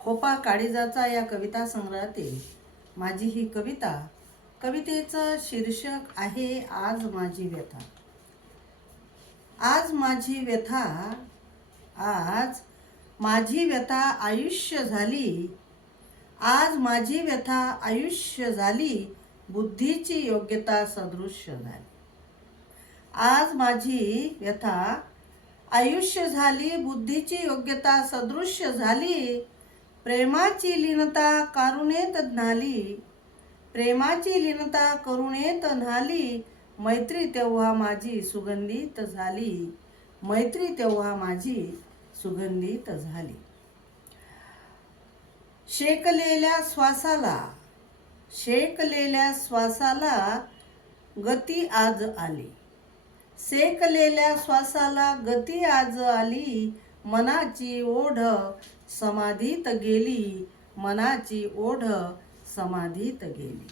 खोपा काळीजाचा या कविता संग्रहातील माझी ही कविता कवितेचं शीर्षक आहे आज माझी व्यथा. आज माझी व्यथा आज माझी व्यथा आयुष्य झाली. आज माझी व्यथा आयुष्य झाली बुद्धीची योग्यता सदृश्य झाली. आज माझी व्यथा आयुष्य झाली बुद्धीची योग्यता सदृश्य झाली. प्रेमाची लीनता कारुणेत न्हाली. प्रेमाची लीनता करुणेत न्हाली. मैत्री तेव्हा माझी सुगंधित झाली. मैत्री तेव्हा माझी सुगंधित झाली. शेकलेल्या श्वासाला शेकलेल्या श्वासाला गती आज आली. शेकलेल्या श्वासाला गती आज आली. मनाची ओढ समाधीत गेली. मनाची ओढ समाधीत गेली.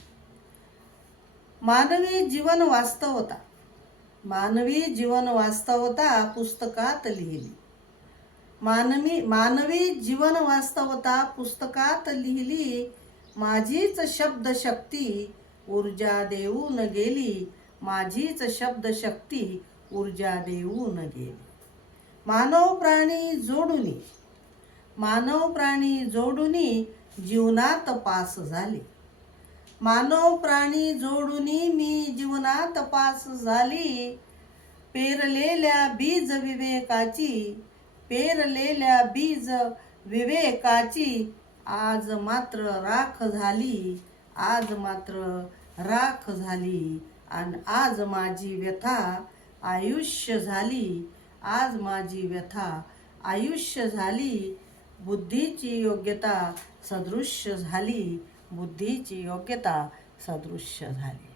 मानवी जीवन वास्तवता. मानवी जीवन वास्तवता पुस्तकात लिहिली. मानवी मानवी जीवन वास्तवता पुस्तकात लिहिली. माझीच शब्दशक्ती ऊर्जा देऊन गेली. माझीच शब्दशक्ती ऊर्जा देऊन गेली. मानव प्राणी जोडूनी मानव प्राणी जोडूनी जीवनात पास झाले. मानव प्राणी जोडूनी मी जीवनात पास झाली. पेरलेल्या बीज विवेकाची पेरलेल्या बीज विवेकाची आज मात्र राख झाली. आज मात्र राख झाली. आणि आज माझी व्यथा आयुष्य झाली. आज माझी व्यथा. आयुष्य झाली बुद्धीची योग्यता. सदृश्य झाली बुद्धीची योग्यता. सदृश्य झाली.